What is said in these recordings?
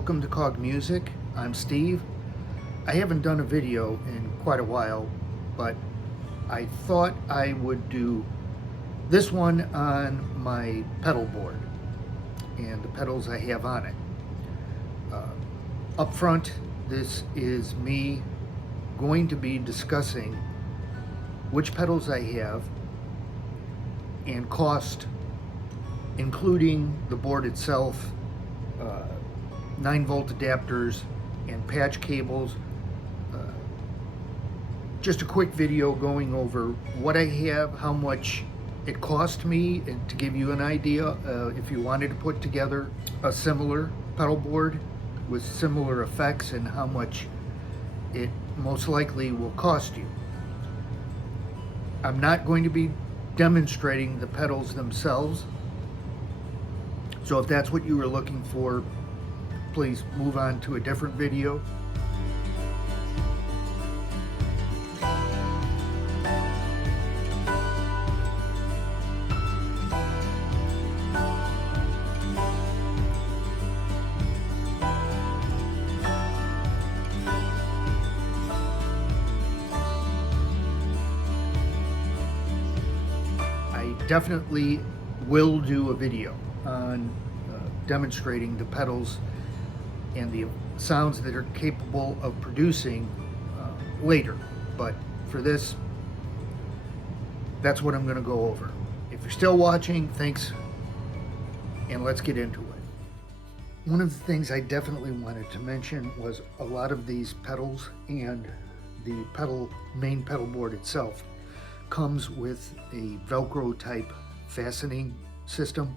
Welcome to C.O.G Music. I'm Steve. I haven't done a video in quite a while, but I thought I would do this one on my pedal board and the pedals I have on it. Up front, this is me going to be discussing which pedals I have and cost, including the board itself, 9-volt adapters and patch cables. Just a quick video going over what I have, how much it cost me, and to give you an idea if you wanted to put together a similar pedal board with similar effects and how much it most likely will cost you. I'm not going to be demonstrating the pedals themselves, so if that's what you were looking for, please move on to a different video. I definitely will do a video on demonstrating the pedals and the sounds that are capable of producing later, but for this, that's what I'm going to go over. If you're still watching, thanks, and let's get into it. One of the things I definitely wanted to mention was a lot of these pedals and the main pedal board itself comes with a Velcro type fastening system.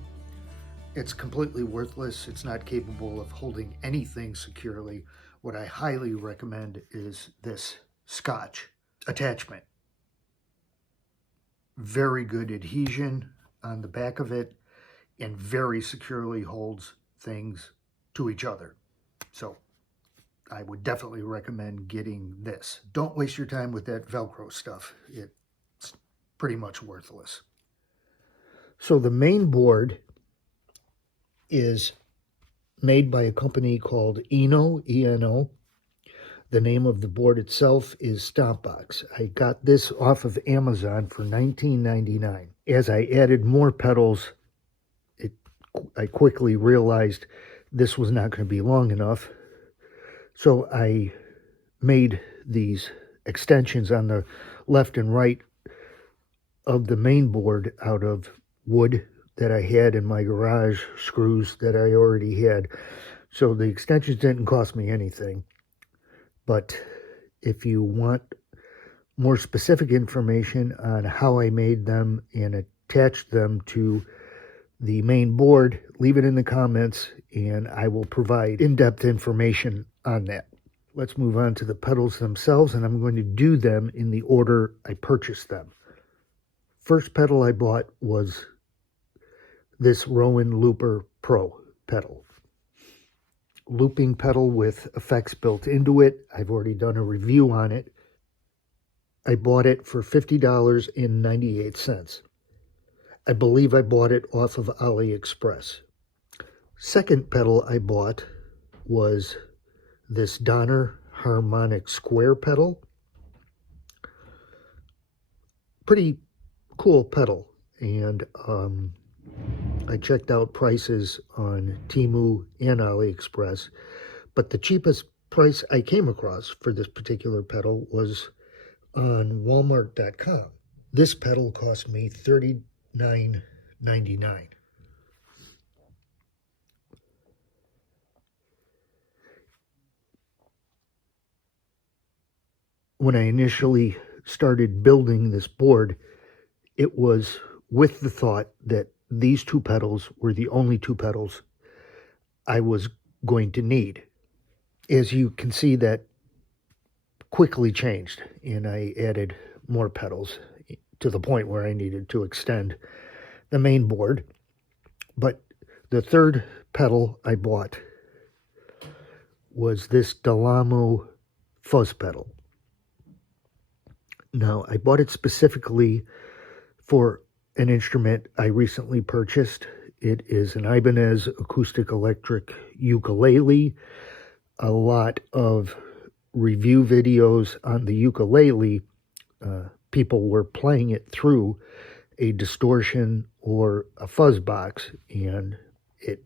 It's completely worthless. It's not capable of holding anything securely. What I highly recommend is this Scotch attachment. Very good adhesion on the back of it and very securely holds things to each other. So I would definitely recommend getting this. Don't waste your time with that Velcro stuff. It's pretty much worthless. So the main board is made by a company called Eno, E-N-O. The name of the board itself is Stompbox. I got this off of Amazon for $19.99. As I added more pedals, I quickly realized this was not going to be long enough. So I made these extensions on the left and right of the main board out of wood that I had in my garage, screws that I already had. So the extensions didn't cost me anything. But if you want more specific information on how I made them and attached them to the main board, leave it in the comments and I will provide in-depth information on that. Let's move on to the pedals themselves, and I'm going to do them in the order I purchased them. First pedal I bought was this Rowan Looper Pro pedal. Looping pedal with effects built into it. I've already done a review on it. I bought it for $50.98. I believe I bought it off of AliExpress. Second pedal I bought was this Donner Harmonic Square pedal. Pretty cool pedal, and I checked out prices on Temu and AliExpress, but the cheapest price I came across for this particular pedal was on Walmart.com. This pedal cost me $39.99. When I initially started building this board, it was with the thought that these two pedals were the only two pedals I was going to need. As you can see, that quickly changed, and I added more pedals to the point where I needed to extend the main board. But the third pedal I bought was this Delamo fuzz pedal. Now, I bought it specifically for an instrument I recently purchased. It is an Ibanez acoustic electric ukulele. A lot of review videos on the ukulele, people were playing it through a distortion or a fuzz box, and it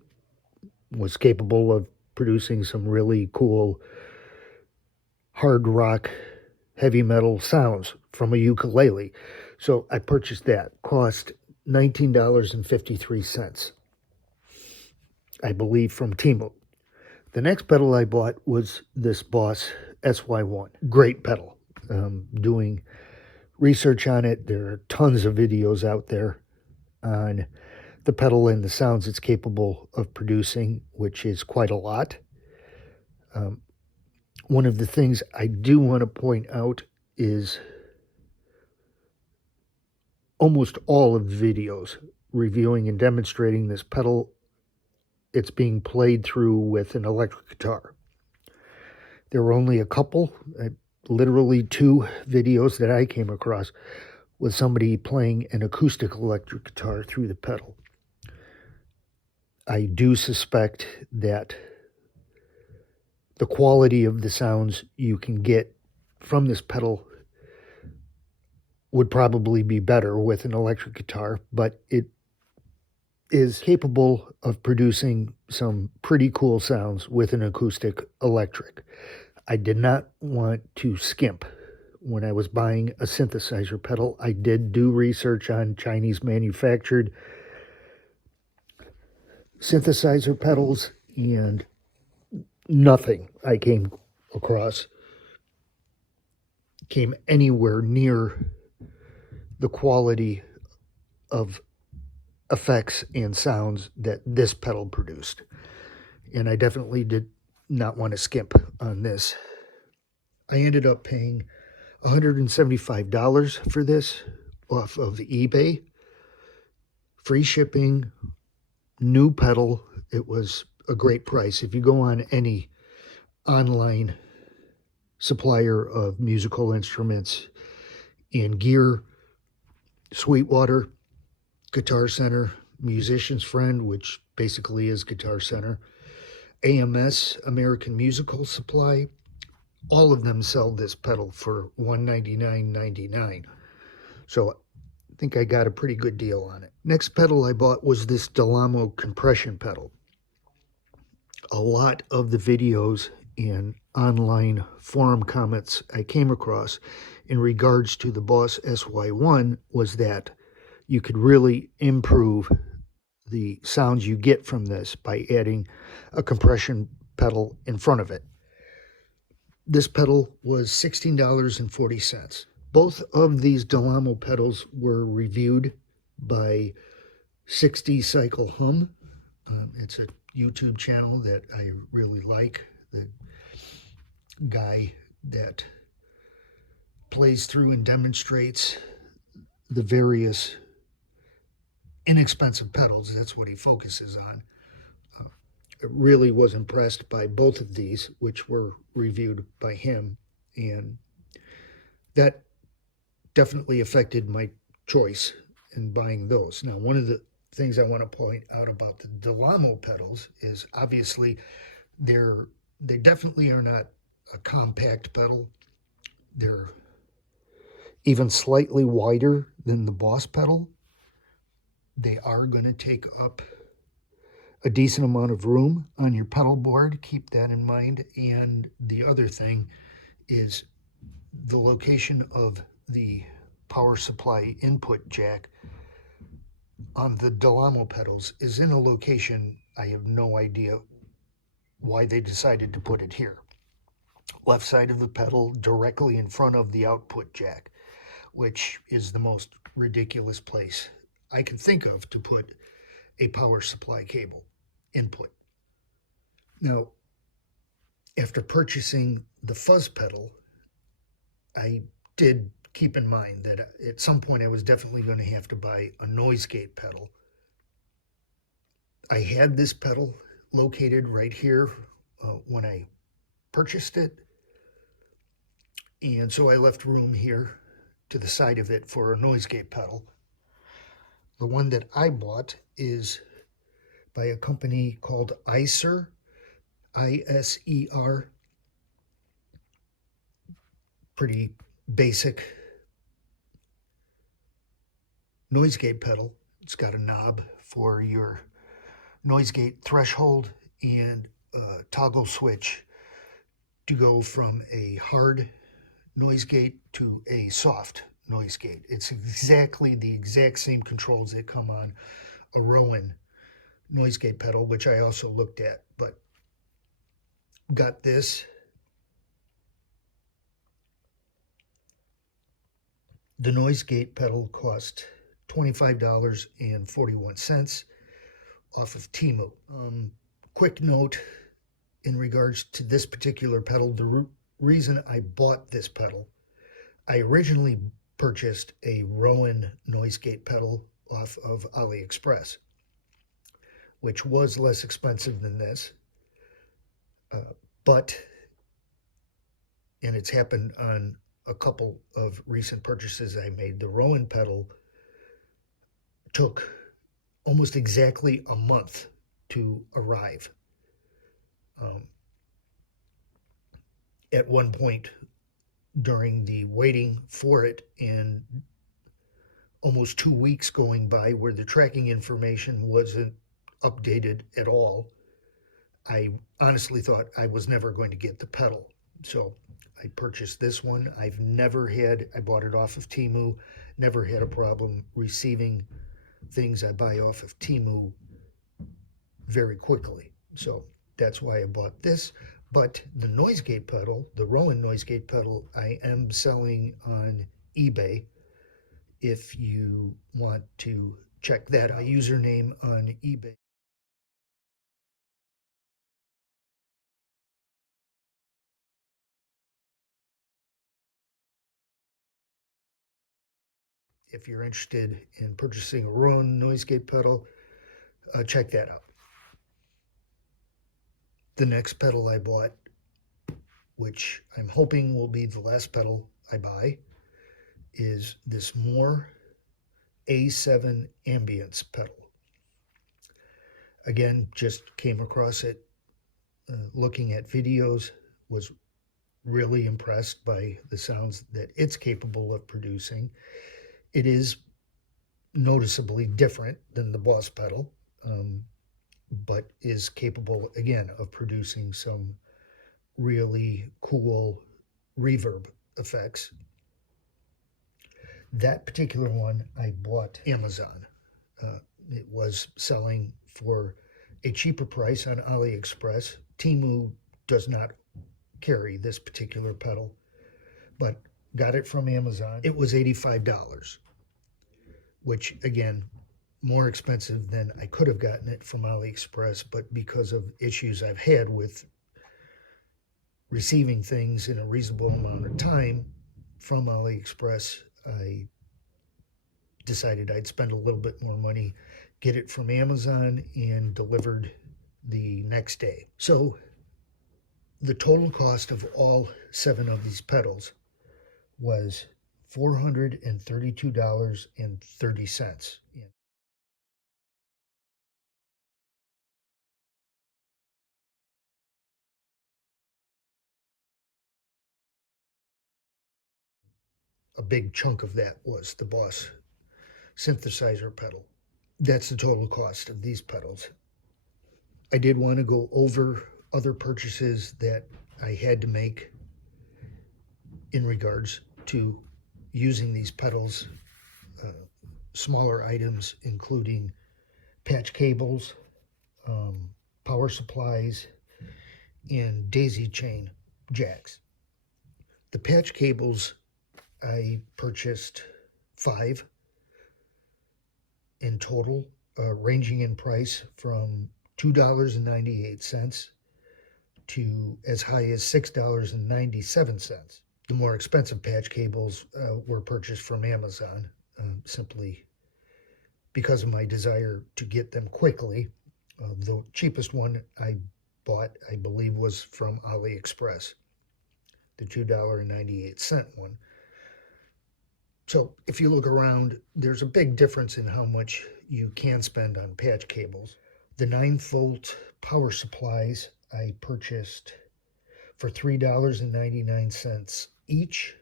was capable of producing some really cool hard rock, heavy metal sounds from a ukulele. So I purchased that. Cost $19.53, I believe, from Temu. The next pedal I bought was this Boss SY1. Great pedal. Doing research on it, there are tons of videos out there on the pedal and the sounds it's capable of producing, which is quite a lot. One of the things I do want to point out is almost all of the videos reviewing and demonstrating this pedal, it's being played through with an electric guitar. There were only a couple, literally 2 videos that I came across with somebody playing an acoustic electric guitar through the pedal. I do suspect that the quality of the sounds you can get from this pedal would probably be better with an electric guitar, but it is capable of producing some pretty cool sounds with an acoustic electric. I did not want to skimp when I was buying a synthesizer pedal. I did do research on Chinese manufactured synthesizer pedals, and nothing I came across came anywhere near the quality of effects and sounds that this pedal produced. And I definitely did not want to skimp on this. I ended up paying $175 for this off of eBay. Free shipping, new pedal. It was a great price. If you go on any online supplier of musical instruments and gear, Sweetwater, Guitar Center, Musician's Friend, which basically is Guitar Center, AMS, American Musical Supply, all of them sell this pedal for $199.99. So I think I got a pretty good deal on it. Next pedal I bought was this Delamo compression pedal. A lot of the videos and online forum comments I came across in regards to the Boss SY1 was that you could really improve the sounds you get from this by adding a compression pedal in front of it. This pedal was $16.40. Both of these Delamo pedals were reviewed by 60 Cycle Hum. It's a YouTube channel that I really like. The guy that plays through and demonstrates the various inexpensive pedals, that's what he focuses on. I really was impressed by both of these, which were reviewed by him, and that definitely affected my choice in buying those. Now, one of the things I want to point out about the Delamo pedals is obviously they definitely are not a compact pedal. They're even slightly wider than the Boss pedal. They are going to take up a decent amount of room on your pedal board. Keep that in mind. And the other thing is the location of the power supply input jack on the Delamo pedals is in a location I have no idea why they decided to put it here. Left side of the pedal, directly in front of the output jack, which is the most ridiculous place I can think of to put a power supply cable input. Now, after purchasing the fuzz pedal, I did keep in mind that at some point I was definitely going to have to buy a noise gate pedal. I had this pedal located right here when I purchased it, and so I left room here to the side of it for a noise gate pedal. The one that I bought is by a company called Iser, I-S-E-R. Pretty basic noise gate pedal. It's got a knob for your noise gate threshold and a toggle switch to go from a hard noise gate to a soft noise gate. It's exactly the exact same controls that come on a Rowan noise gate pedal, which I also looked at, but got this. The noise gate pedal cost $25.41 off of Temu. Quick note in regards to this particular pedal, the reason I bought this pedal, I originally purchased a Rowan noise gate pedal off of AliExpress, which was less expensive than this, but, and it's happened on a couple of recent purchases I made, the Rowan pedal took almost exactly a month to arrive. At one point during the waiting for it and almost 2 weeks going by where the tracking information wasn't updated at all, I honestly thought I was never going to get the pedal. So I purchased this one. I bought it off of Temu, never had a problem receiving things I buy off of Temu very quickly. So that's why I bought this. But the noise gate pedal, the Rowan noise gate pedal, I am selling on eBay. If you want to check that out, username on eBay. If you're interested in purchasing a Rowan noise gate pedal, check that out. The next pedal I bought, which I'm hoping will be the last pedal I buy, is this More A7 Ambience pedal. Again, just came across it looking at videos, was really impressed by the sounds that it's capable of producing. It is noticeably different than the Boss pedal, but is capable, again, of producing some really cool reverb effects. That particular one I bought Amazon. It was selling for a cheaper price on AliExpress. Temu does not carry this particular pedal, but got it from Amazon. It was $85, which again, more expensive than I could have gotten it from AliExpress, but because of issues I've had with receiving things in a reasonable amount of time from AliExpress, I decided I'd spend a little bit more money, get it from Amazon, and delivered the next day. So the total cost of all 7 of these pedals was $432.30. A big chunk of that was the Boss synthesizer pedal. That's the total cost of these pedals. I did want to go over other purchases that I had to make in regards to using these pedals, smaller items including patch cables, power supplies, and daisy chain jacks. The patch cables, I purchased 5 in total, ranging in price from $2.98 to as high as $6.97. The more expensive patch cables were purchased from Amazon, simply because of my desire to get them quickly. The cheapest one I bought, I believe, was from AliExpress, the $2.98 one. So if you look around, there's a big difference in how much you can spend on patch cables. The 9-volt power supplies I purchased for $3.99 each.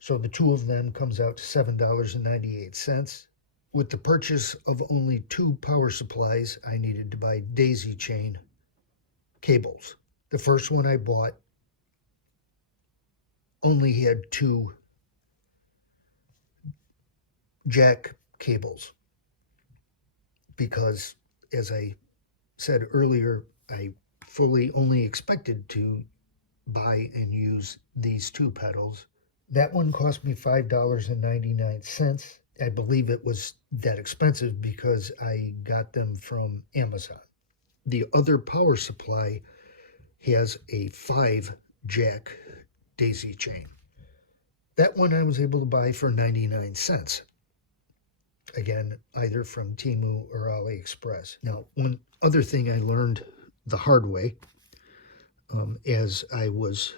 So the two of them comes out to $7.98. With the purchase of only 2 power supplies, I needed to buy daisy chain cables. The first one I bought only had 2 jack cables because, as I said earlier, I fully only expected to buy and use these 2 pedals. That one cost me $5.99. I believe it was that expensive because I got them from Amazon. The other power supply has a 5 jack daisy chain. That one I was able to buy for 99 cents. Again, either from Temu or AliExpress. Now, one other thing I learned the hard way as I was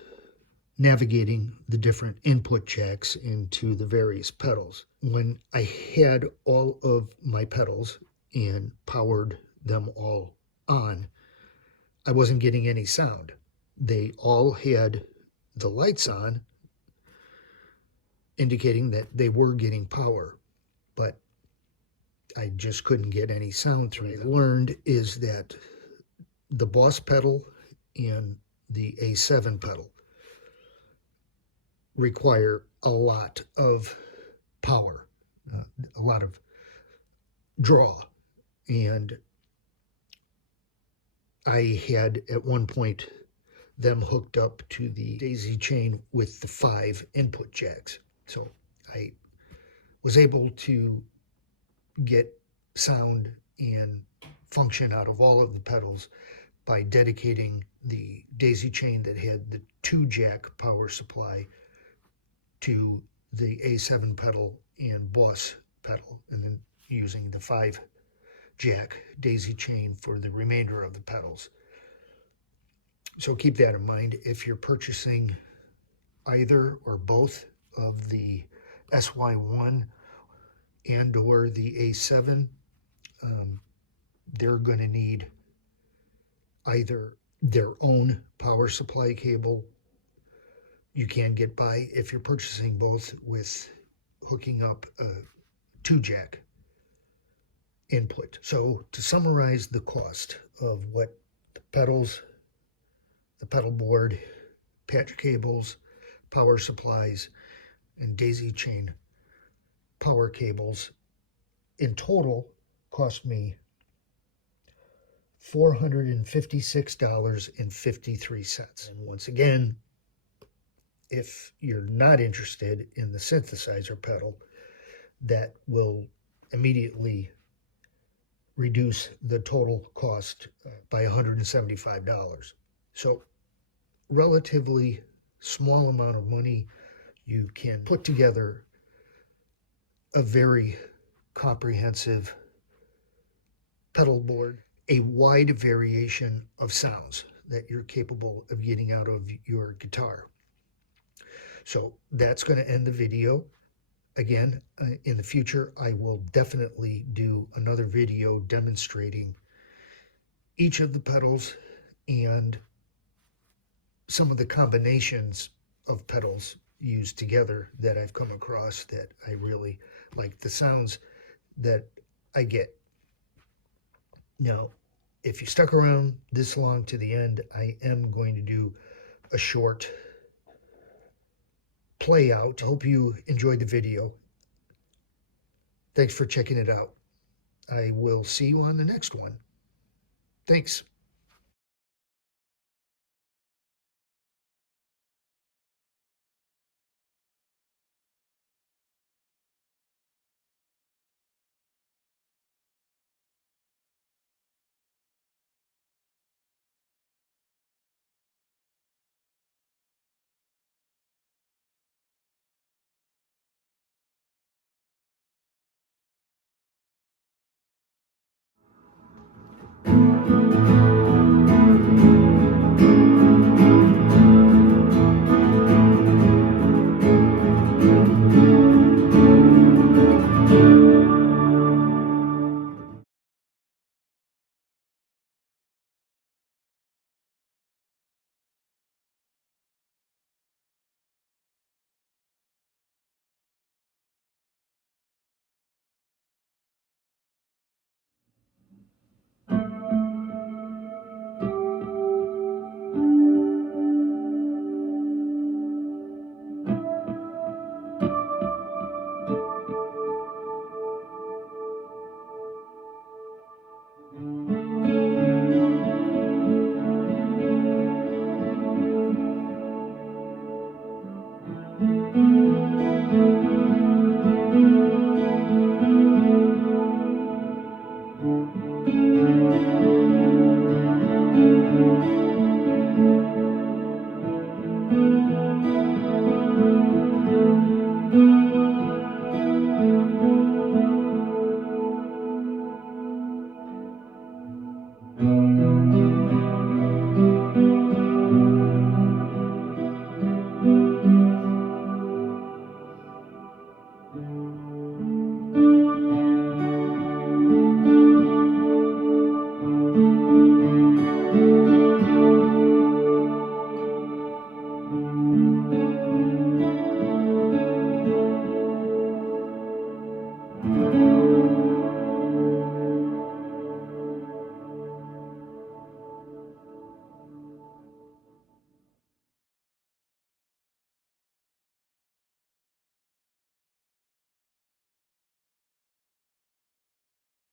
navigating the different input jacks into the various pedals. When I had all of my pedals and powered them all on, I wasn't getting any sound. They all had the lights on, indicating that they were getting power, but I just couldn't get any sound through. What I learned is that the Boss pedal and the A7 pedal require a lot of power, a lot of draw. And I had at one point them hooked up to the daisy chain with the 5 input jacks. So I was able to get sound and function out of all of the pedals by dedicating the daisy chain that had the 2 jack power supply to the A7 pedal and Boss pedal, and then using the 5 jack daisy chain for the remainder of the pedals. So keep that in mind if you're purchasing either or both of the SY1 and or the A7. They're going to need either their own power supply cable. You can get by if you're purchasing both with hooking up a 2 jack input. So to summarize the cost of what the pedals, the pedal board, patch cables, power supplies, and daisy chain power cables in total cost me $456.53. And once again, if you're not interested in the synthesizer pedal, that will immediately reduce the total cost by $175. So relatively small amount of money, you can put together a very comprehensive pedal board, a wide variation of sounds that you're capable of getting out of your guitar. So that's going to end the video. Again, in the future, I will definitely do another video demonstrating each of the pedals and some of the combinations of pedals used together that I've come across that I really like the sounds that I get. Now, if you stuck around this long to the end, I am going to do a short play out. Hope you enjoyed the video. Thanks for checking it out. I will see you on the next one. Thanks.